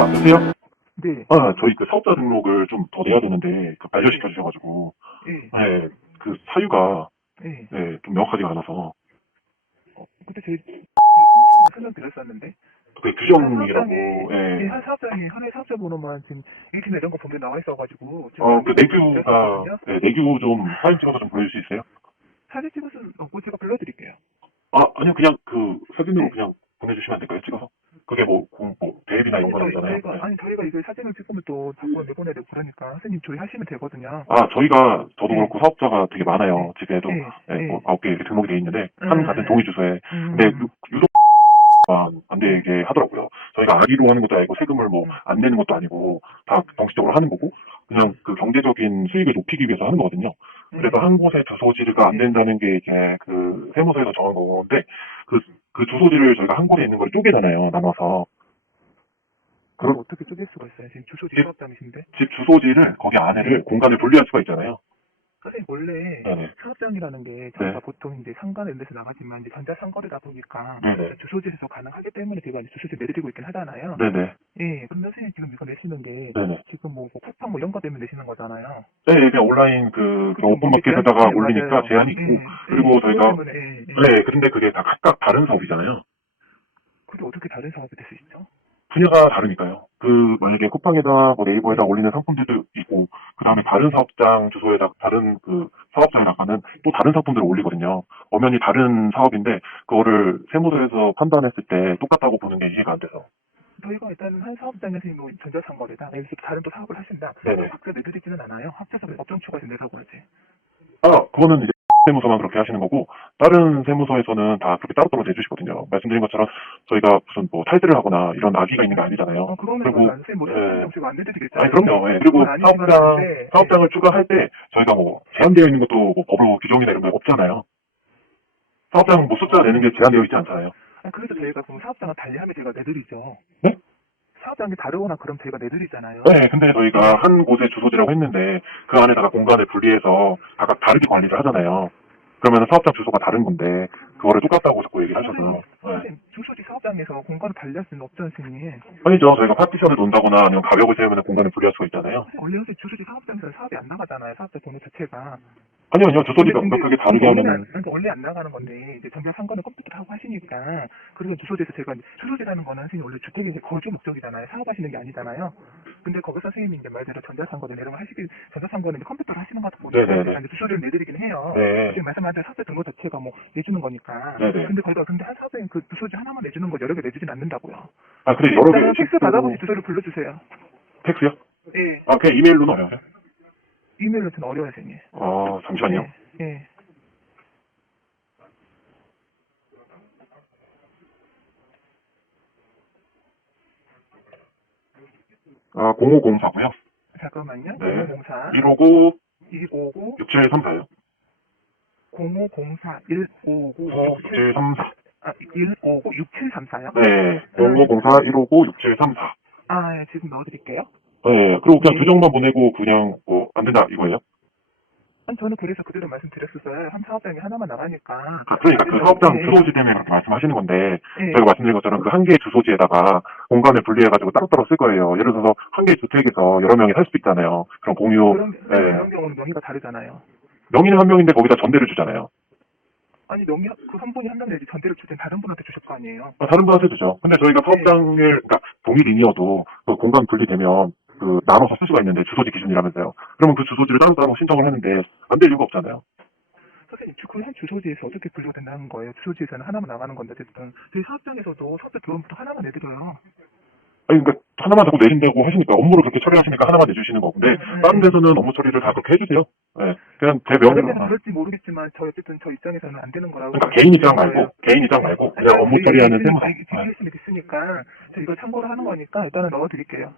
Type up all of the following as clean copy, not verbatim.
여보세요? 네, 저희 그 사업자 등록을 좀 더 내야 되는데, 그 반려시켜 주셔가지고, 예, 네, 그 사유가, 예. 네, 좀 명확하지가 않아서, 그때 저희 사무소에서 설명드렸었는데, 그 한 사업장에, 규정이라고, 예, 예, 한 사업장에 하나의 사업자 번호만 지금 인터넷 이런 거 보면 나와 있어가지고, 제가 그 사진 찍어서 내규가, 드렸었거든요. 네, 내규 좀 사진 찍어서 좀 보여줄 수 있어요? 사진 찍어서 제가 불러드릴게요. 아니요, 그냥 그 사진으로 네. 그냥 보내주시면 안 될까요? 찍어서? 그게 뭐 대입이나 이런 근데 건 아니잖아요. 네. 저희가 이걸 사진을 찍으면 또 자꾸 내보내야 되고 그러니까, 선생님 저희 하시면 되거든요. 저도 예, 그렇고 사업자가 되게 많아요. 예, 집에도, 예, 네, 뭐 예, 9개 이렇게 등록이 돼 있는데, 한 같은 음, 동의 주소에. 근데 음, 유독 안 네, 되게 하더라고요. 저희가 악의로 하는 것도 아니고 세금을 뭐 음, 안 내는 것도 아니고 다 정식적으로 하는 거고 그냥 음, 그 경제적인 수익을 높이기 위해서 하는 거거든요. 그래서 네, 한 곳에 주소지가 안 네. 된다는 게 이제 그 세무서에서 정한 건데 그 주소지를 저희가 한 곳에 있는 걸 쪼개잖아요. 나눠서. 그걸 그럼 어떻게 쪼갤 수가 있어요? 지금 주소지 집, 사업장이신데? 집 주소지를 거기 네. 안에를 공간을 분리할 수가 있잖아요. 선생님 원래 네네. 사업장이라는 게 저희가 네. 보통 이제 상가는 이런 데서 나가지만 이제 전자상거래다 보니까 네네. 주소지에서 가능하기 때문에 제가 이제 주소지 내드리고 있긴 하잖아요. 네네. 예, 그런데 선생님 지금 이거 내시는 게 네네. 지금 뭐 쿠팡 뭐 이런 것 때문에 내시는 거잖아요. 네, 그냥 온라인 그런 그쵸, 뭐 이게 제한, 오픈마켓에다가 예, 올리니까 맞아요. 제한이 예, 있고 예, 그리고 그것 저희가 때문에, 예, 예. 네, 근데 그게 다 각각 다른 사업이잖아요. 그게 어떻게 다른 사업이 될 수 있죠? 분야가 다르니까요. 만약에 쿠팡에다 뭐 네이버에다 네, 올리는 상품들도 있고, 그 다음에 네. 다른 사업장 주소에다, 다른 그 사업장에다가는 또 다른 상품들을 올리거든요. 엄연히 다른 사업인데, 그거를 세무서에서 판단했을 때 똑같다고 보는 게 이해가 안 돼서. 저희가 일단 한 사업장에서 뭐 전자상거래다, 여기서 다른 또 사업을 하신다. 네네. 그럼 각자 내드리지는 않아요. 합쳐서 업종 추가해서 내라고 하지. 그거는 이제 세무서만 그렇게 하시는 거고, 다른 세무서에서는 다 그렇게 따로따로 내주시거든요. 말씀드린 것처럼 저희가 무슨 뭐 탈세를 하거나 이런 악의가 있는 게 아니잖아요. 그거는 그리고, 맞아요. 선생님 뭐 탈세는 예, 정책 안 아니, 내드리겠잖아요. 그럼요. 예. 그건 그리고 아니지만 한데, 예. 사업장을 추가할 때 저희가 뭐 제한되어 있는 것도 뭐 법으로 규정이나 이런 게 없잖아요. 사업장 뭐 숫자 내는 게 제한되어 있지 않잖아요. 그래도 저희가 그럼 사업장을 달리하면 제가 내드리죠. 네? 사업장이 다르거나 그럼 저희가 내드리잖아요. 네, 근데 저희가 예. 한 곳에 주소지라고 했는데 그 안에다가 공간을 분리해서 각각 다르게 관리를 하잖아요. 그러면 사업장 주소가 다른 건데 그거를 똑같다고 자꾸 얘기를 선생님, 하셔서. 네. 선생님, 주소지 사업장에서 공간을 달리할 수는 없죠, 선생님. 아니죠. 저희가 파티션을 놓는다거나 아니면 가벽을 세우면 공간을 분리할 수가 있잖아요. 원래 선생님 주소지 사업장에서는 사업이 안 나가잖아요, 사업자 번호 자체가. 아니요. 근데 주소지가 명확하게 그러니까 다르게 하면은. 그러니까 원래 안 나가는 건데 이제 전자 상관을 컴퓨터로 하고 하시니까 그리고 주소지에서 제가 주소지라는 거는 선생님 원래 주택의 거주 목적이잖아요. 사업하시는 게 아니잖아요. 근데 거기서 선생님이 이제 말대로 전자 상거래 이런 거 하시기 전자 상거는 이제 컴퓨터로 하시는 거다 보니까 제가 네네네. 이제 주소지를 내드리긴 해요. 네. 지금 말씀하신 사업자 등록 자체가 뭐 내주는 거니까. 네네. 근데 한 사업자는 그 주소지 하나만 내주는 거 여러 개 내주진 않는다고요. 근데 선생님 여러 개 일단은 팩스 받아보시 식으로 주소를 불러주세요. 팩스요? 예. 그냥 이메일로는 어려워요. 이메일로 좀 어려워요, 선생님. 잠시만요. 예. 예. 0504고요. 잠깐만요. 네. 0504 159 259 6734요. 0504 159 67 6734. 159 6734요? 네. 0504 159 6734. 예, 지금 넣어드릴게요. 네. 그리고 그냥 예. 규정만 보내고 그냥 뭐 안 된다 이거예요? 아니, 저는 그래서 그대로 말씀드렸었어요. 한 사업장이 하나만 나가니까. 그러니까 안 그 된다고. 사업장 예, 주소지 때문에 그렇게 말씀하시는 건데 예. 저희가 말씀드린 것처럼 그 한 개의 주소지에다가 공간을 분리해가지고 따로따로 쓸 거예요. 예를 들어서 한 개의 주택에서 여러 명이 살 수 있잖아요. 그런 공유. 선생님, 그런 경우는 명의가 다르잖아요. 명의는 한 명인데 거기다 전대를 주잖아요. 아니, 그 한 분이 한 명 내지 전대를 주든 다른 분한테 주실 거 아니에요. 다른 분한테 주죠. 근데 저희가 사업장을, 그러니까 동일인이어도 그 공간 분리되면 그 나눠서 쓸 수가 있는데 주소지 기준이라면서요. 그러면 그 주소지를 따로따로 신청을 하는데 안 될 이유가 없잖아요. 선생님, 그 한 주소지에서 어떻게 분류가 된다는 거예요? 주소지에서는 하나만 나가는 건데, 어쨌든. 저희 사업장에서도 사업자 교원부터 하나만 내드려요. 아니, 그러니까 하나만 자꾸 내신다고 하시니까 업무를 그렇게 처리하시니까 하나만 내주시는 거근데 다른 데서는 업무 처리를 다 그렇게 해주세요. 네. 그냥 제 다른 명의로. 데는 그럴지 모르겠지만, 어쨌든 저 입장에서는 안 되는 거라고. 그러니까 개인 입장 말고 그냥 업무 처리하는 세무서. 지금 있으면 있으니까, 저 이거 참고를 하는 거니까, 일단은 넣어드릴게요.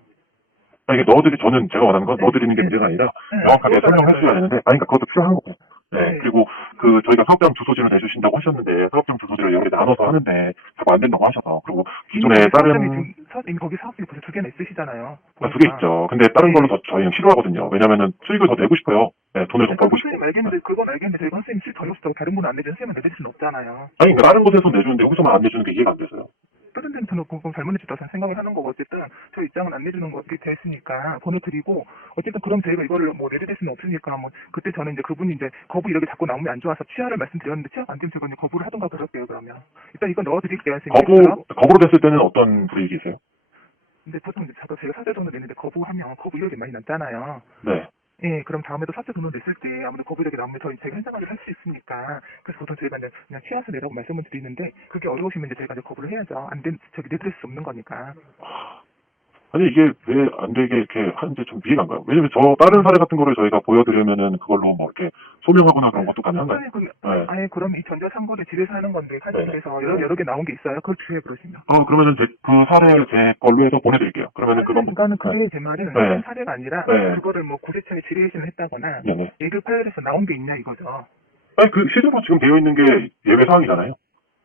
이게 저는 제가 원하는 건 넣어드리는 게 문제가 아니라 명확하게 설명을 해주셔야 되는데, 그러니까 그것도 필요한 거고. 네. 그리고 저희가 사업장 주소지를 내주신다고 하셨는데, 사업장 주소지를 여러 개 나눠서 하는데, 자꾸 안 된다고 하셔서, 그리고 기존에 다른, 이미 거기 사업장이 벌써 두 개나 있으시잖아요. 두 개 있죠. 근데 다른 걸로 더 저희는 싫어하거든요. 왜냐면은 수익을 더 내고 싶어요. 네, 돈을 더 벌고 싶고. 그건 알겠는데, 저희가 선생님 수익 더 내고 싶다고 다른 분은 안 내주는 선생님은 내드릴 수는 없잖아요. 아니, 그러니까 다른 곳에서 내주는데 여기서만 안 내주는 게 이해가 안 돼서요. 다른 데는 저는 그건 잘못했다고 생각을 하는 거고, 어쨌든 저 입장은 안 내주는 거 어떻게 됐으니까 보내드리고, 어쨌든 그럼 저희가 이거를 뭐 내려낼 수는 없으니까, 뭐 그때 저는 이제 그분이 이제 거부 이력이 자꾸 나오면 안 좋아서 취하를 말씀드렸는데, 취하가 안 되면 제가 이제 거부를 하던가 그럴게요. 그러면 일단 이거 넣어드릴게요, 선생님. 거부로 됐을 때는 어떤 불이익이세요? 근데 보통 이제 저도 제가 사죄 정도 내는데 거부하면 거부 이력이 많이 남잖아요. 네. 예, 그럼 다음에도 사퇴 등록 냈을 때 아무래도 거부력이 나오면 저희 제가 현장화를 할 수 있으니까, 그래서 보통 저희가 이제 그냥 취하서 내라고 말씀을 드리는데, 그게 어려우시면 이제 저희가 이제 거부를 해야죠. 저기 내드릴 수 없는 거니까. 아니 이게 왜 안 되게 이렇게 하는지 좀 이해가 안 가요. 왜냐면 저 다른 사례 같은 거를 저희가 보여드리면은 그걸로 뭐 이렇게 소명하거나 그런 것도 가능한가요? 네. 아예 그럼 이 전자상거래 집에서 하는 건데, 사진집에서 여러 개 나온 게 있어요. 그걸 주에 그러시면. 그러면은 그 사례를 제 걸로 해서 보내드릴게요. 그러면은 그러니까는 그게 제 말은 네. 사례가 아니라, 네. 그거를 뭐 구제청에 지레이션을 했다거나, 네네. 예그 파일에서 나온 게 있냐 이거죠. 아니 그 실제로 지금 되어 있는 게 예외 사항이잖아요.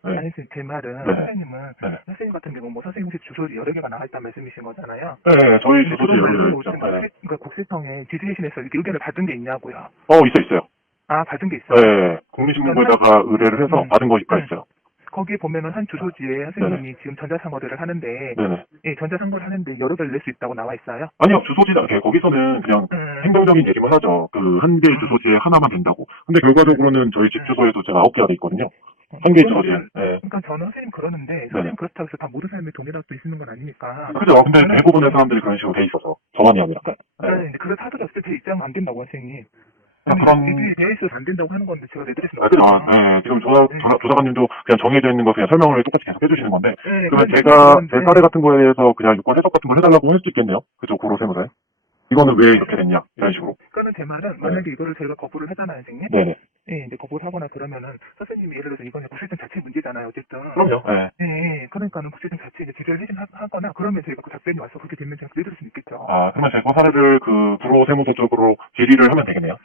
네. 아니, 제 말은, 네. 선생님은, 네. 선생님 같은 경우, 뭐, 선생님실 주소지 여러 개가 나와 있다는 말씀이신 거잖아요. 네, 저희 주소지 그런 여러 말고, 개 있죠. 지금 네. 그러니까 국세청에 지지에서 이렇게 의견을 받은 게 있냐고요. 있어요. 아, 받은 게 있어요? 네, 국민신문고에다가 의뢰를 해서 받은 거가 있어요. 거기에 보면은 한 주소지에 선생님이 지금 전자상거래를 하는데, 네네. 예, 전자상거래를 하는데 여러 개를 낼 수 있다고 나와 있어요. 아니요, 주소지다. 거기서는 그냥 행정적인 얘기만 하죠. 그 한 개의 주소지에 하나만 된다고. 근데 결과적으로는 저희 집 주소에도 제가 9개가 돼 있거든요. 한 개의 주소지에. 네. 그러니까 저는 선생님 그러는데, 선생님 그렇다고 해서 다 모든 사람이 동일하게 또 있는 건 아니니까. 그죠. 근데 대부분의 사람들이 그런 식으로 돼 있어서. 저만이 아니라. 그러니까 그걸 사드렸을 때 제 입장은 안 된다고, 선생님. 그런. 이게 대에 있어서 안 된다고 하는 건데, 제가 내드릴 수는 그죠. 없어요. 네, 지금 조사관님도 그냥 정해져 있는 거 그냥 설명을 똑같이 계속 해주시는 건데. 네, 그러면 제가 제 사례 같은 거에 대해서 그냥 유권 해석 같은 걸 해달라고 할 수 있겠네요. 그죠. 고로세무사에. 이거는 왜 이렇게 됐냐. 이런 식으로. 그러니까 제 말은, 만약에 이거를 저희가 거부를 하잖아요, 선생님. 네네. 예, 이제 거부를 하거나 그러면은, 선생님이 예를 들어서 이거는 국세청 자체 문제잖아요, 어쨌든. 그럼요. 네. 예, 그러니까는 국세청 자체 이제 제재를 하거나, 그러면 저희가 그 답변이 와서 그렇게 되면 제가 내드릴 수 있겠죠. 그러면 제가 사례를 그 구로세무서 쪽으로 질의를 하면 되겠네요.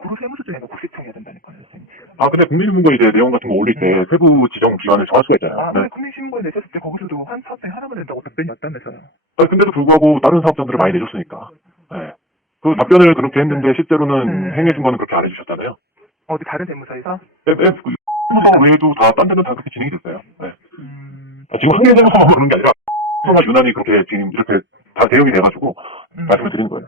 구로세무서 쪽에 국세청 해야 된다니까요, 선생님. 근데 국민신문고 이제 내용 같은 거 올릴 때 세부 지정 기관을 정할 수가 있잖아요. 근데 국민신문고에 내셨을 때 거기서도 한 사업장에 하나만 낸다고 답변이 왔다면서요. 근데도 불구하고 다른 사업자들을 많이 내줬으니까. 네. 그 답변을 그렇게 했는데 실제로는 행해준 거는 그렇게 안 해주셨잖아요. 어디 다른 세무서에서? 그 세무서 외에도 다른 데는 다 그렇게 진행이 됐어요. 네. 지금 한 개 세무서만 그런 게 아니라 세무서가 유난히 그렇게 지금 이렇게 다 대응이 돼가지고 말씀을 드리는 거예요.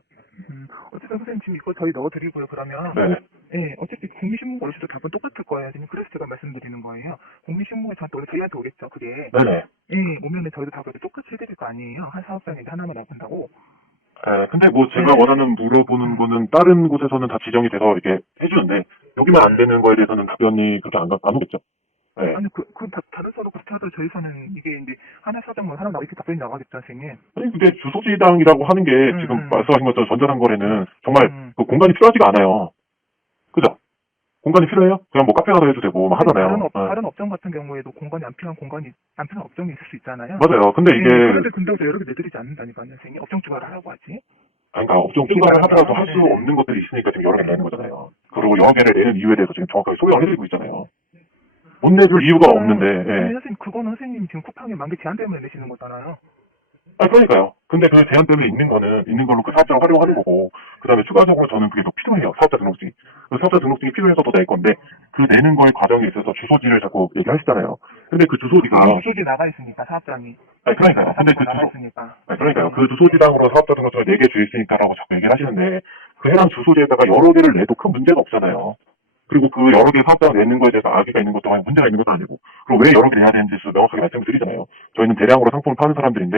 어쨌든 선생님 지금 이거 저희 넣어드리고요. 그러면 네. 예, 어차피 국민신문고에서도 답은 똑같을 거예요. 지금 그래서 제가 말씀드리는 거예요. 국민신문고에 저희한테 오겠죠. 그게 네네. 예, 오면은 저희도 답을 똑같이 해드릴 거 아니에요. 한 사업장에 하나만 나간다고. 근데 뭐 제가 원하는 물어보는 거는 다른 곳에서는 다 지정이 돼서 이렇게 해주는데 여기만 안 되는 거에 대해서는 답변이 그렇게 안 오겠죠. 네. 아니 다른 서로 그렇게 하도 저희 서는 이게 이제 하나 사장만 하나 이렇게 답변이 나가겠죠, 선생님. 아니 근데 주소지당이라고 하는 게 지금 말씀하신 것처럼 전자상거래는 정말 그 공간이 필요하지가 않아요. 그죠? 공간이 필요해요? 그냥 뭐 카페 가서 해도 되고 막 하잖아요. 다른 업종 같은 경우에도 공간이 안 필요한 업종이 있을 수 있잖아요. 맞아요. 근데 이게 그런데 근데도 여러 개 내드리지 않는다니까요, 선생님. 업종 추가를 하라고 하지. 그러니까 업종 추가를 하더라도 할 수 없는 것들이 있으니까 지금 여러 개를 내는 거잖아요. 그리고 여러 개를 내는 이유에 대해서 지금 정확하게 소개를 해드리고 있잖아요. 못 내줄 이유가 없는데. 아니, 선생님, 그거는 선생님 지금 쿠팡에 만개 제한 때문에 내시는 거잖아요. 그러니까요. 근데 그 제한 때문에 있는 걸로 그 사업장을 활용하는 거고, 그 다음에 추가적으로 저는 그게 더 필요해요. 사업자 등록증이. 그 사업자 등록증이 필요해서 더 낼 건데, 그 내는 거의 과정에 있어서 주소지를 자꾸 얘기하시잖아요. 근데 그 주소지가. 주소지 나가 있으니까, 사업장이. 그러니까요. 근데 그 그러니까요. 그 주소지당으로 사업자 등록증을 4개 주 있으니까라고 자꾸 얘기를 하시는데, 그 해당 주소지에다가 여러 개를 내도 큰 문제가 없잖아요. 그리고 그 여러 개 사업자가 내는 거에 대해서 악의가 있는 것도 아니고 문제가 있는 것도 아니고, 그리고 왜 여러 개 내야 되는지 명확하게 말씀을 드리잖아요. 저희는 대량으로 상품을 파는 사람들인데,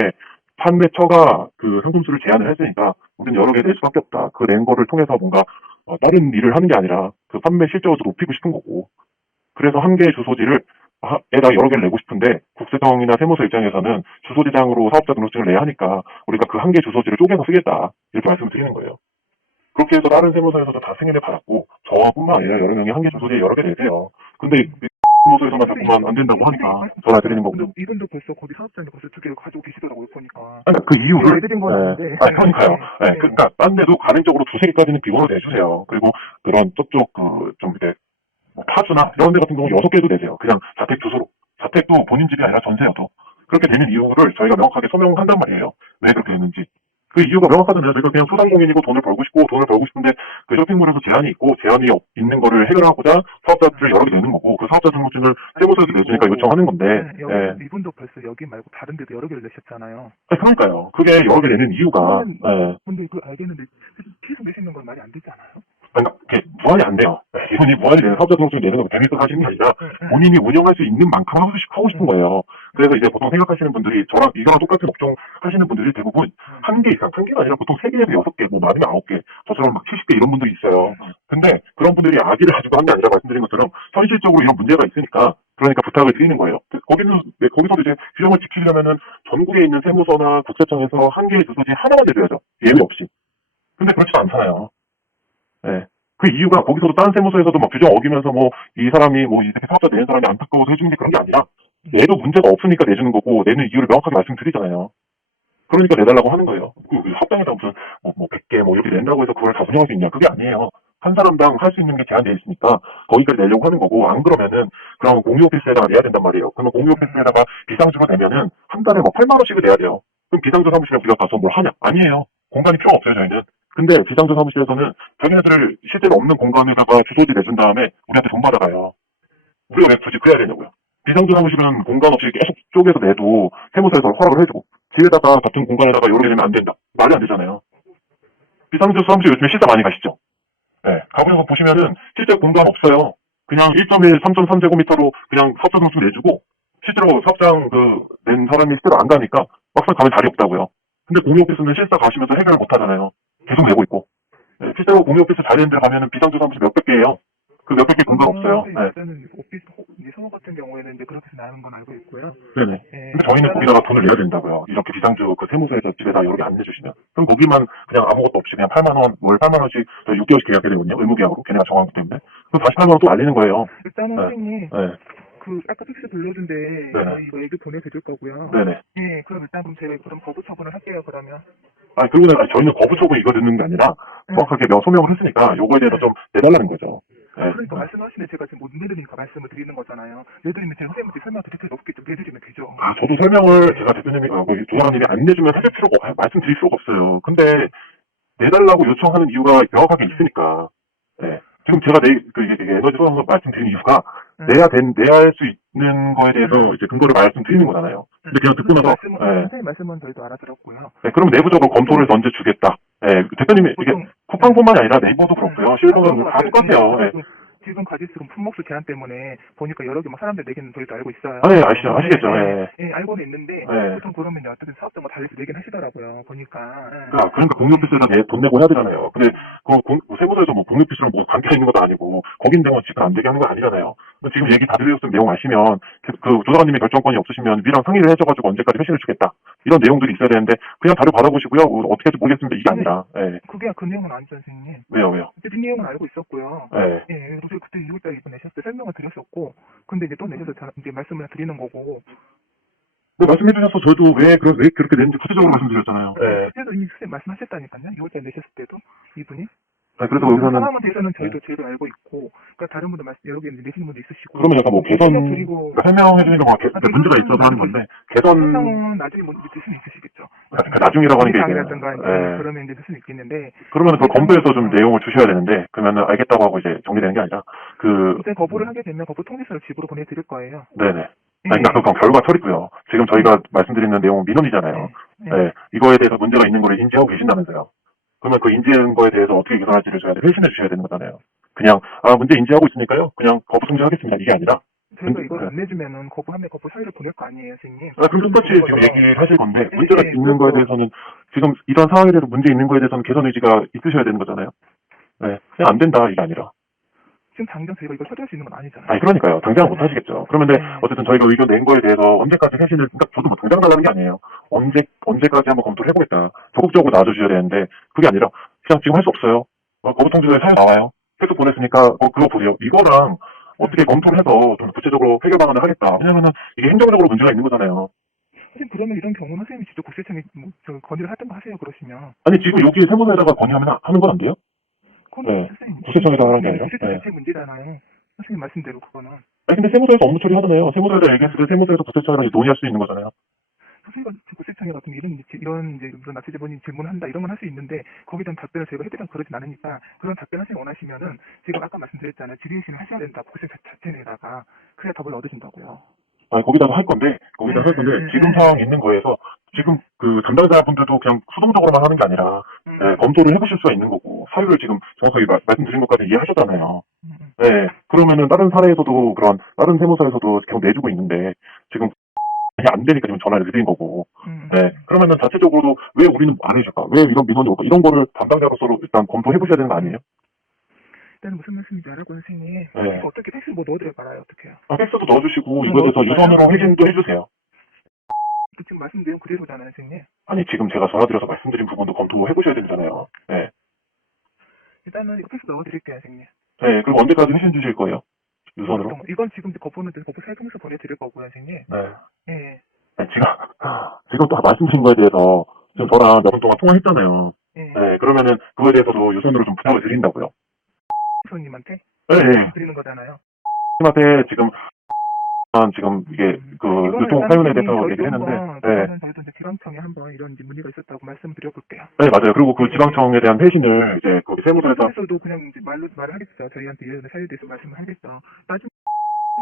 판매처가 그 상품수를 제한을 했으니까 우리는 여러 개 낼 수밖에 없다. 그 낸 거를 통해서 뭔가 다른 일을 하는 게 아니라 그 판매 실적을 더 높이고 싶은 거고, 그래서 한 개의 주소지를 에다 여러 개를 내고 싶은데 국세청이나 세무서 입장에서는 주소지당으로 사업자 등록증을 내야 하니까 우리가 그 한 개 주소지를 쪼개서 쓰겠다 이렇게 말씀을 드리는 거예요. 그렇게 해서 다른 세무서에서도 다 승인을 받았고 저뿐만 아니라 여러 명이 한 개 주소지에 여러 개 내세요. 근데 세무서에서만 자꾸만 안 된다고 하니까 전화 드리는 거고. 이분도 벌써 거기 사업장에 벌써 2개 가지고 계시더라고요, 보니까. 그 이유를. 내드린 건 아닌데. 그러니까요. 그러니까 딴 데도 가능적으로 2-3개까지는 비번을 내주세요. 그리고 그런 쪽쪽 좀 이제 파주나 이런 데 같은 경우는 6개도 내세요. 그냥 자택 주소로. 자택도 본인 집이 아니라 전세여도. 그렇게 되는 이유를 저희가 명확하게 소명한단 말이에요. 왜 그렇게 됐는지. 그 이유가 명확하잖아요. 저희가 그냥 소상공인이고 돈을 벌고 싶은데 그 쇼핑몰에서 제한이 있고 제한이 있는 거를 해결하고자 사업자들을 여러 개 내는 거고 그 사업자 등록증을 세무서에서 내주니까 요청하는 건데 여기 예. 이분도 벌써 여기 말고 다른 데도 여러 개를 내셨잖아요. 아니, 그러니까요. 그게 여러 개 내는 이유가 예. 근데 그 알겠는데 계속 내시는 건 말이 안 되지 않아요? 그러니까 그게 무한이 안 돼요. 이분이 무한이 되는 사업자 등록증 내는 거 재밌어 하시는 게 아니라 본인이 운영할 수 있는 만큼 하고 싶은 거예요. 그래서 이제 보통 생각하시는 분들이 저랑 이거랑 똑같은 업종 하시는 분들이 대부분 한 개 이상, 한 개가 아니라 보통 3개에서 6개, 뭐 많으면 9개, 저처럼 막 70개 이런 분들이 있어요. 근데 그런 분들이 악의를 가지고 한 게 아니라 말씀드린 것처럼 현실적으로 이런 문제가 있으니까 그러니까 부탁을 드리는 거예요. 거기서도 이제 규정을 지키려면은 전국에 있는 세무서나 국세청에서 한 개의 주소지 하나만 내줘야죠. 예외 없이. 근데 그렇지 않잖아요. 예. 그 이유가 거기서도 다른 세무서에서도 막 규정 어기면서 뭐 이 사람이 뭐 이렇게 사업자 내는 사람이 안타까워서 해주는 게 그런 게 아니라 내도 문제가 없으니까 내주는 거고 내는 이유를 명확하게 말씀드리잖아요. 그러니까 내달라고 하는 거예요. 그 합당에다 무슨 뭐 100개 뭐 이렇게 낸다고 해서 그걸 다 운영할 수 있냐? 그게 아니에요. 한 사람당 할 수 있는 게 제한되어 있으니까 거기까지 내려고 하는 거고 안 그러면은 그럼 공유 오피스에다가 내야 된단 말이에요. 그러면 공유 오피스에다가 비상주로 내면은 한 달에 뭐 8만 원씩을 내야 돼요. 그럼 비상주 사무실에 우리가 가서 뭘 하냐? 아니에요. 공간이 필요 없어요 저희는. 근데 비상주 사무실에서는 자기네들 실제로 없는 공간에다가 주소지 내준 다음에 우리한테 돈 받아가요. 우리가 왜 굳이 그래야 되냐고요. 비상주 사무실은 공간 없이 계속 쪼개서 내도 세무서에서 허락을 해주고 집에다가 같은 공간에다가 요렇게 내면 안 된다. 말이 안 되잖아요. 비상주 사무실 요즘에 실사 많이 가시죠? 네. 가보셔서 보시면은 실제 공간 없어요. 그냥 1.1, 3.3제곱미터로 그냥 사업자 등록증 내주고 실제로 사업장 낸 사람이 실제로 안 가니까 막상 가면 자리 없다고요. 근데 공유 오피스는 실사 가시면서 해결을 못 하잖아요. 계속 내고 있고. 네, 실제로 공유 오피스 자리 있는 데 가면은 비상주 사무실 몇백 개예요. 그 몇백 개 공간 없어요. 네. 일단은 오피스 이제 성우 같은 경우에는 이제 그렇게 나는 건 알고 있고요. 네네. 근데 저희는 거기다가 돈을 내야 된다고요. 이렇게 비상주 그 세무서에서 집에다 여러 개 안 내주시면. 그럼 거기만 그냥 아무것도 없이 그냥 8만 원, 월 8만 원씩 6개월씩 계약해야 되거든요. 의무계약으로. 걔네가 정한 것 때문에. 그럼 다시 8만 원 또 날리는 거예요. 일단은 네. 선생님 네. 그 아까 픽스 불러준데 네네. 저희 이거 얘기 보내드릴 거고요. 네네. 예, 그럼 일단 그럼 제가 그럼 거부 처분을 할게요. 그러면. 아니, 저희는 거부 처분 이거 듣는 게 아니라 정확하게 소명을 했으니까 요거에 대해서 좀 내달라는 거죠. 네. 그러니까 말씀하시는데 제가 지금 못 내드리니까 말씀을 드리는 거잖아요. 내드리면 제가 선생님한테 설명 드릴 필요 없겠죠. 내드리면 되죠. 아, 저도 설명을 제가 대표님이, 조사관님이 안 내주면 해줄 필요가, 말씀드릴 필요가 없어요. 근데, 내달라고 요청하는 이유가 명확하게 있으니까. 네. 지금 제가 이게 에너지 소방서 말씀드린 이유가, 내야 할 수 있는 거에 대해서 이제 근거를 말씀드리는 거잖아요. 근데 그냥 듣고 나서, 선생님 말씀은 저희도 알아들었고요. 네, 그럼 내부적으로 검토를 던져 주겠다. 네, 대표님이 이게 쿠팡뿐만이 아니라 네이버도 그렇고요. 실버는 다 똑같아요. 네. 지금 가짓수금 품목수 제한 때문에 보니까 여러 개 막 사람들 내기는 저희도 알고 있어요. 네, 아시겠죠. 네. 예, 알고는 있는데 네. 보통 그러면 어쨌든 사업자 뭐 달리서 내긴 하시더라고요. 보니까. 그러니까 공유오피스에서 돈 내고 해야 되잖아요. 근데 세무서에서 뭐 공유오피스랑 뭐 관계가 있는 것도 아니고 거긴데 뭐 지금 안 되게 하는 거 아니잖아요. 지금 얘기 다 들으셨으면 내용 아시면 그 조사관님의 결정권이 없으시면 위랑 상의를 해줘가지고 언제까지 회신을 주겠다 이런 내용들이 있어야 되는데 그냥 자료 받아보시고요. 어떻게 할지 모르겠습니다. 이게 아니라. 네. 그게 그 내용은 아니죠, 선생님. 왜요? 그 내용은 알고 있었고요. 네. 예, 그래서 그때 2월달에 이번 내셨을 때 설명을 드렸었고, 근데 이제 또 내셔서 이제 말씀을 드리는 거고. 네, 말씀해 주셔서 저도 왜 그렇게 냈는지 구체적으로 말씀드렸잖아요. 네. 그때도 이미 선생님 말씀하셨다니까요. 2월달에 내셨을 때도 이분이. 네, 그래서 여기서는 상황에 대해서는 저희도 제대로 알고 있고, 그러니까 다른 분들 여러 개 내시는 분도 있으시고. 그러면 약간 뭐 개선 설명해 주는 거 문제가 있어서 하는 건데 개선 상황은 나중에 뭐 있을 수는 있으시겠죠. 나중이라고 하는 게 이라든가 그러면 이제 될 수는 있겠는데. 그러면 그걸 검토해서 좀 내용을 주셔야 되는데 그러면은 알겠다고 하고 이제 정리되는 게 아니라 이제 거부를 하게 되면 거부 통지서를 집으로 보내드릴 거예요. 네네. 그러니까 그건 결과 처리고요. 지금 저희가 말씀드리는 내용은 민원이잖아요. 네. 이거에 대해서 문제가 있는 걸 인지하고 계신다면서요. 그러면 그 인지한 거에 대해서 어떻게 개선할지를 저희한테 회신해 주셔야 되는 거잖아요. 그냥 문제 인지하고 있으니까요. 그냥 거부 통지하겠습니다. 이게 아니라 저희가 이걸 안 내주면은 거부하면 거부 사유를 보낼 거 아니에요, 선생님. 그럼 똑같이 지금 얘기를 하실 건데 문제가 있는 거에 대해서는 지금 이런 상황에 대해서 문제 있는 거에 대해서는 개선 의지가 있으셔야 되는 거잖아요. 네. 그냥 안 된다 이게 아니라. 지금 당장 저희가 이걸 처리할 수 있는 건 아니잖아요. 그러니까요. 당장 못 하시겠죠. 그러면 어쨌든 저희가 의견 낸 거에 대해서 언제까지 회신을, 그러니까 저도 뭐 당장 달라는 게 아니에요. 언제까지 한번 검토를 해보겠다. 적극적으로 놔주셔야 되는데, 그게 아니라, 그냥 지금 할 수 없어요. 거부 통지서에 사연 나와요. 계속 보냈으니까, 그거 보세요. 이거랑 어떻게 검토를 해서 좀 구체적으로 해결 방안을 하겠다. 왜냐면은 이게 행정적으로 문제가 있는 거잖아요. 선생님, 그러면 이런 경우는 선생님이 직접 국세청에 건의를 하든가 하세요, 그러시면. 아니, 지금 여기 세무서에다가 건의하면 하는 건 안 돼요? 그건 선생님. 국세청에서 하는 게 아니라? 국세청 자체 문제잖아요. 선생님 말씀대로 그거는. 근데 세무서에서 업무 처리 하잖아요. 세무서에다 얘기했을 때 세무서에서 국세청이랑 논의할 수 있는 거잖아요. 수수료가 국세청에 같은 이런 이제 무슨 납세자본이 질문한다 이런 건 할 수 있는데 거기에 대한 답변을 저희가 해드리면 그러진 않으니까 그런 답변 하시기 원하시면은 지금 아까 말씀드렸잖아요. 질의응시는 하셔야 된다. 국세 자체 내다가 그래야 답을 얻으신다고요. 아니, 거기다가 할 건데, 지금 상황 있는 거에서, 지금 그 담당자분들도 그냥 수동적으로만 하는 게 아니라, 네, 검토를 해보실 수가 있는 거고, 사유를 지금 정확하게 말씀드린 것까지 이해하셨잖아요. 네, 그러면은 다른 사례에서도 다른 세무서에서도 계속 내주고 있는데, 지금 이게 안 되니까 지금 전화를 드린 거고, 네, 그러면은 자체적으로도 왜 우리는 안 해줄까? 왜 이런 민원이 올까? 이런 거를 담당자로서 일단 검토해보셔야 되는 거 아니에요? 일단 무슨 말씀인지 알아보는 선생님. 네. 어떻게 팩스 뭐 넣어드려 봐요. 어떻게요? 팩스도 넣어주시고, 이거에 대해서 유선으로 회신도 해주세요. 지금 말씀 내용 그대로잖아요, 선생님. 아니, 지금 제가 전화드려서 말씀드린 부분도 검토해보셔야 되잖아요. 네. 일단은 이거 팩스 넣어드릴게요, 선생님. 네, 그럼 언제까지 회신 주실 거예요? 유선으로? 이건 지금 거부는 거부 사유 통해서 보내드릴 거고요, 선생님. 네. 예. 네, 지금 또 말씀드린 거에 대해서 지금 저랑 몇 분 동안 통화했잖아요. 예. 네, 그러면은 그거에 대해서도 유선으로 좀 부탁을 드린다고요. 손님한테 네, 네. 드리는 거잖아요. 팀한테 지금 이게 그 유통 사연에 대해서 얘기를 했는데, 네. 저희도 이제 지방청에 한번 이런 이제 문의가 있었다고 말씀드려볼게요. 네, 맞아요. 그리고 그 지방청에 대한 회신을 이제 거기 세무서에서 세무서에서도 그냥 이제 말을 하겠죠. 저희한테 이런 사유에 대해서 말씀을 하겠죠. 나중에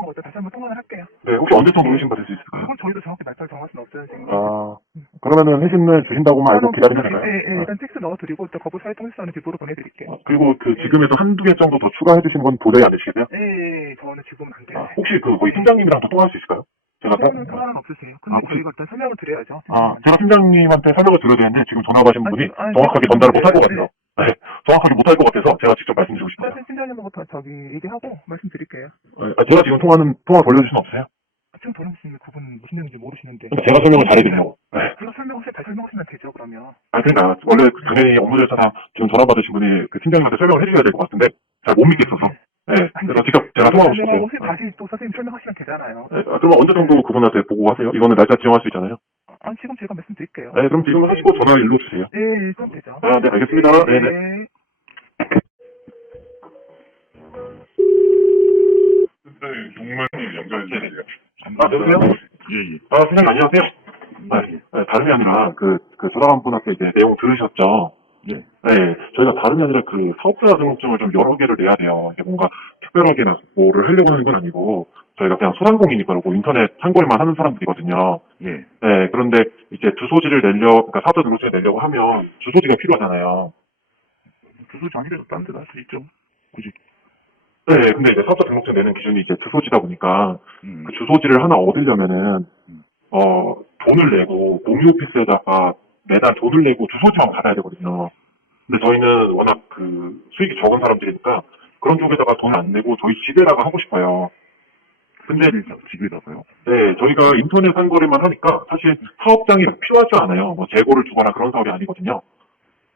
뭐 다시 한번 통화를 할게요. 네, 혹시 언제쯤 회신 받을 수 있을까요? 그건 저희도 정확히 날짜를 정할 수는 없어요, 선생님. 아, 그러면은 회신을 주신다고만 알고 기다리면 될까요? 네, 일단 텍스 넣어드리고 또 거부 사유 통해서는 비보로 보내드릴게요. 그리고 그 지금에서 한두 개 정도 더 추가해 주시는 건 도저히 안 되시겠어요? 네, 저는 지금은 안 돼요. 혹시 그 거기 팀장님이랑 또 통화할 수 있을까요? 제가 상관은 없으세요. 근데 저희가 일단 설명을 드려야죠. 제가 팀장님한테 설명을 드려야 되는데 지금 전화 받으신 분이 정확하게 전달을 못할 것 같아요. 네, 정확하게 못할 것 같아서 제가 직접 말씀드리고 싶어요. 일단 팀장님부터 얘기하고 말씀드릴게요. 제가 지금 통화 돌려줄 수는 없어요? 지금 돌려주시는 그분 무슨 얘기인지 모르시는데. 제가 설명을 잘해드리려고. 네. 그거 다 설명하시면 되죠, 그러면. 그러니까 원래 당연히 업무 절차상 지금 전화 받으신 분이 그 팀장님한테 설명을 해주셔야 될 것 같은데 잘 못 믿겠어서. 네, 그래서 직접 제가 통화하고 싶어요. 다시 또 선생님 설명하시면 되잖아요. 네, 그럼 언제 정도 그분한테 보고 하세요? 이거는 날짜 지정할 수 있잖아요. 지금 제가 말씀드릴게요. 네, 그럼 지금 하시고 전화 일로 주세요. 네, 그럼 되죠. 네, 알겠습니다. 네, 네. 정말 연결해 주세요. 여보세요? 예. 선생님 안녕하세요. 다름이 아니라 저사람분한테 이제 내용 들으셨죠? 네. 네, 저희가 다름이 아니라 그 사업자 등록증을 좀 여러 개를 내야 돼요. 이게 뭔가 특별하게 뭐를 하려고 하는 건 아니고 저희가 그냥 소상공인이고 인터넷 상거래만 하는 사람들이거든요. 예. 네, 그런데 이제 그러니까 사업자 등록증을 내려고 하면 주소지가 필요하잖아요. 주소지 아니라도 딴 데다 할 수 있죠. 굳이. 네, 근데 이제 사업자 등록증 내는 기준이 이제 주소지다 보니까 그 주소지를 하나 얻으려면은 돈을 내고 공유 오피스에다가 매달 돈을 내고 주소지만 받아야 되거든요. 근데 저희는 워낙 그 수익이 적은 사람들이니까 그런 쪽에다가 돈을 안 내고 저희 집에다가 하고 싶어요. 근데 집에다가요? 네, 저희가 인터넷 상거래만 하니까 사실 사업장이 필요하지 않아요. 뭐 재고를 두거나 그런 사업이 아니거든요.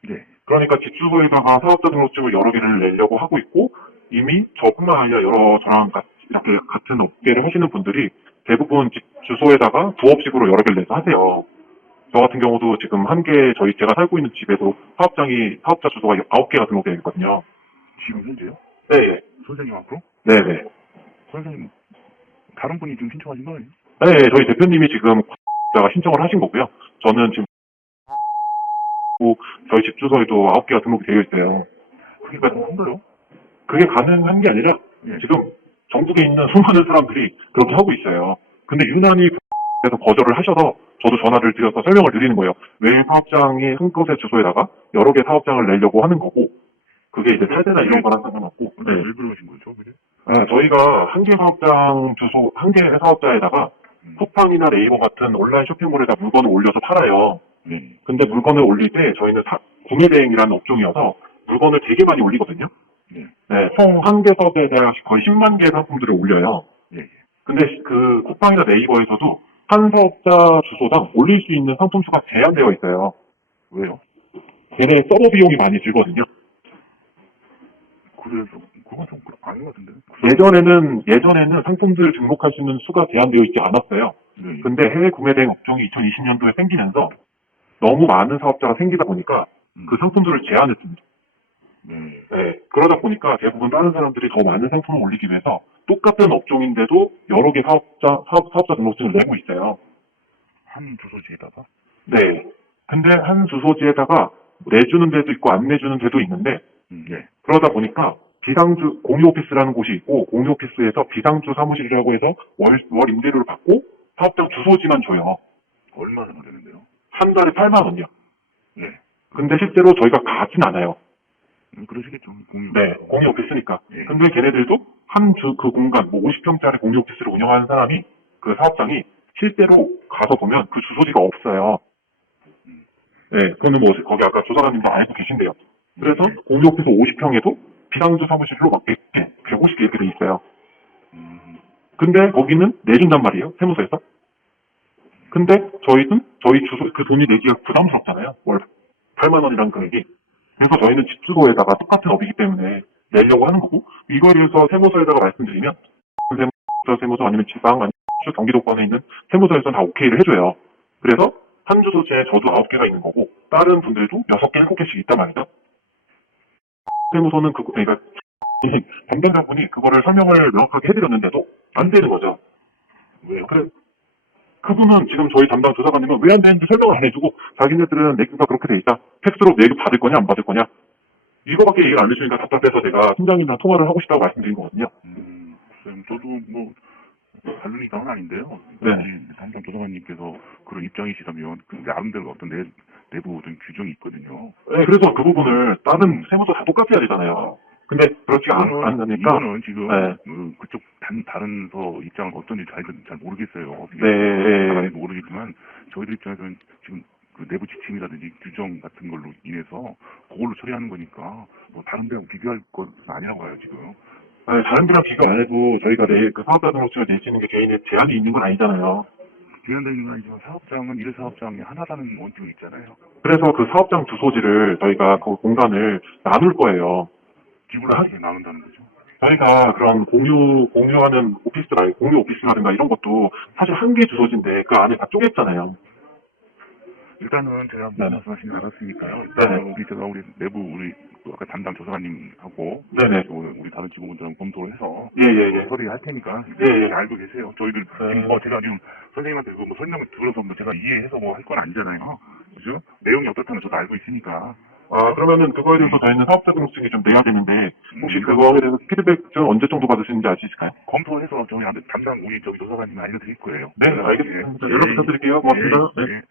네. 그러니까 집 주소에다가 사업자 등록증을 여러 개를 내려고 하고 있고 이미 저뿐만 아니라 저랑 이렇게 같은 업계를 하시는 분들이 대부분 집 주소에다가 부업식으로 여러 개를 내서 하세요. 저 같은 경우도 지금 제가 살고 있는 집에도 사업자 주소가 9개가 등록되어 있거든요. 지금 현재요? 네. 선생님 앞으로? 네네. 선생님, 다른 분이 지금 신청하신 거 아니에요? 네, 저희 대표님이 지금 신청을 하신 거고요. 저는 지금 저희 집 주소에도 9개가 등록이 되어 있어요. 그게 가능한가요? 그게 가능한 게 아니라 지금 전국에 있는 수많은 사람들이 그렇게 하고 있어요. 근데 유난히 그래서 거절을 하셔서 저도 전화를 드려서 설명을 드리는 거예요. 왜 사업장이 한 곳의 주소에다가 여러 개 사업장을 내려고 하는 거고 그게 이제 탈세나 이런 거랑 상관없고. 네. 왜 그러신 거죠, 그게? 저희가 한 개 사업자에다가 쿠팡이나 네이버 같은 온라인 쇼핑몰에다 물건을 올려서 팔아요. 네. 근데 물건을 올릴 때 저희는 구매 대행이라는 업종이어서 물건을 되게 많이 올리거든요. 네, 총 한 개 사업자에 대한 거의 10만 개의 상품들을 올려요. 네. 근데 그 쿠팡이나 네이버에서도 한 사업자 주소당 올릴 수 있는 상품 수가 제한되어 있어요. 왜요? 걔네 서버 비용이 많이 들거든요. 그래서 그건 좀 아닌 것 같은데. 예전에는 상품들 등록할 수 있는 수가 제한되어 있지 않았어요. 네. 근데 해외 구매 대행 업종이 2020년도에 생기면서 너무 많은 사업자가 생기다 보니까 그 상품들을 제한했습니다. 네, 그러다 보니까 대부분 다른 사람들이 더 많은 상품을 올리기 위해서 똑같은 업종인데도 여러 개 사업자 등록증을 내고 있어요. 한 주소지에다가? 네. 근데 한 주소지에다가 내주는 데도 있고 안 내주는 데도 있는데 네. 그러다 보니까 비상주 공유 오피스라는 곳이 있고 공유 오피스에서 비상주 사무실이라고 해서 월 임대료를 받고 사업장 주소지만 줘요. 얼마나 되는데요? 한 달에 8만 원이요. 네. 근데 실제로 저희가 가진 않아요. 그러시겠죠. 공유. 네, 공유 오피스니까. 네. 근데 걔네들도 한 그 공간, 뭐 50평짜리 공유 오피스를 운영하는 사람이, 그 사업장이 실제로 가서 보면 그 주소지가 없어요. 네, 그거는 뭐, 거기 아까 조사관님도 알고 계신데요. 그래서 네. 공유 오피스 50평에도 비상주 사무실로 막 150개 이렇게 돼 있어요. 근데 거기는 내준단 말이에요, 세무서에서. 근데 저희는 저희 주소, 그 돈이 내기가 부담스럽잖아요. 월 8만 원이라는 금액이. 그래서 저희는 집 주소에다가 똑같은 업이기 때문에 내려고 하는 거고, 이거에 대해서 세무서에다가 말씀드리면, 세무서 아니면 지방, 아니면 경기도권에 있는 세무서에서는 다 오케이를 해줘요. 그래서 한 주소지에 저도 9개가 있는 거고, 다른 분들도 6개, 7개씩 있단 말이죠. 세무서는 그러니까 담당자분이 그거를 설명을 명확하게 해드렸는데도 안 되는 거죠. 왜요? 그분은 지금 저희 담당 조사관님은 왜 안 되는지 설명을 안 해주고 자기네들은 내규가 그렇게 돼 있다. 팩스로 내규 받을 거냐 안 받을 거냐. 이거밖에 얘기를 안 해주니까 답답해서 제가 팀장님이랑 통화를 하고 싶다고 말씀드린 거거든요. 쌤, 저도 뭐 다른 입장은 아닌데요. 네. 담당 조사관님께서 그런 입장이시다면 그 나름대로 어떤 내부 어떤 규정이 있거든요. 네, 그래서 그 부분을 다른 세무서 다 똑같이 해야 되잖아요. 근데 그렇지가 않으니까. 이거는 지금 네. 그쪽 다른 서 입장은 어떤지 잘 모르겠어요. 네. 모르겠지만 저희들 입장에서는 지금 그 내부 지침이라든지 규정 같은 걸로 인해서 그걸로 처리하는 거니까 뭐 다른 데하고 비교할 것은 아니라고 봐요 지금. 아니, 다른 데랑 비교 안 해도 저희가 그 사업자 등록증을 낼 수 있는 게 개인의 제한이 있는 건 아니잖아요. 비현대는 건 아니지만 사업장은 일 사업장이 하나라는 원칙이 있잖아요. 그래서 그 사업장 주소지를 저희가 그 공간을 나눌 거예요. 기부를 하게 나눈다는 거죠. 저희가 그런 공유하는 오피스 말고 공유 오피스라든가 이런 것도 사실 한 개 주소지인데 그 안에 다 쪼갰잖아요. 일단은 제가 무슨 네네. 말씀하시는지 알았으니까요. 네네. 우리 내부 그 아까 담당 조사관님하고 네네. 우리 다른 직원들랑 검토를 해서 예. 처리할 테니까 예. 알고 계세요. 저희들 지금 뭐 제가 지금 선생님한테 뭐 설명을 들어서 뭐 제가 이해해서 뭐 할 건 아니잖아요. 그죠? 내용이 어떻다는 저도 알고 있으니까. 아, 그러면은 그거에 대해서 저희는 사업자 등록증이 좀 내야 되는데 혹시 그거에 대해서 피드백 좀 언제 정도 받으시는지 알 수 있을까요? 검토해서 저희 담당 우리 저기 조사관님 알려드릴 거예요. 네, 알겠습니다. 연락 부탁드릴게요. 고맙습니다. 네.